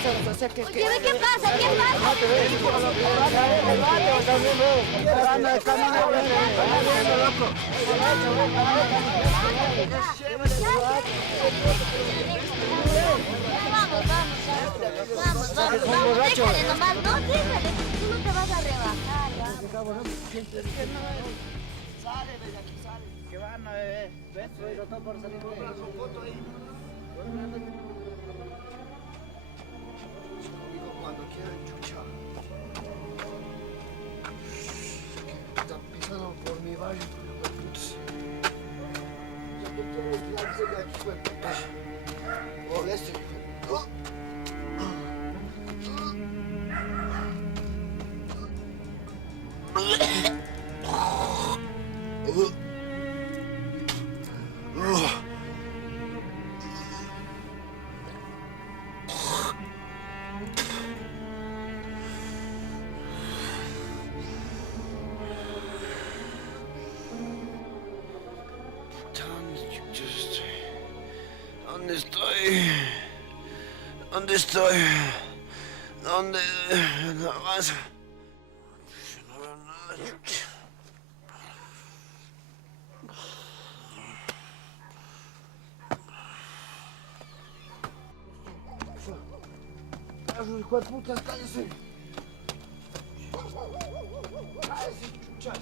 Oye, ¿qué pasa? ¿Qué pasa? Vamos, vamos, vamos, vamos, déjale nomás, no, déjale, tú no te vas a rebajar, vamos. Sale, ves aquí, sale. ¿Qué van, bebé? ¿Ves? Foto ahí. Cuando quieran, chucha. Están pisando por mi barrio, pero putos. ¿Qué quieres que hacer de aquí, hijo de puta? Oh, este. ¿Dónde estoy? ¿Dónde estoy? ¿Dónde? No más. No veo nada, chucha. Hijo de puta, cállese. Cállese, chuchas.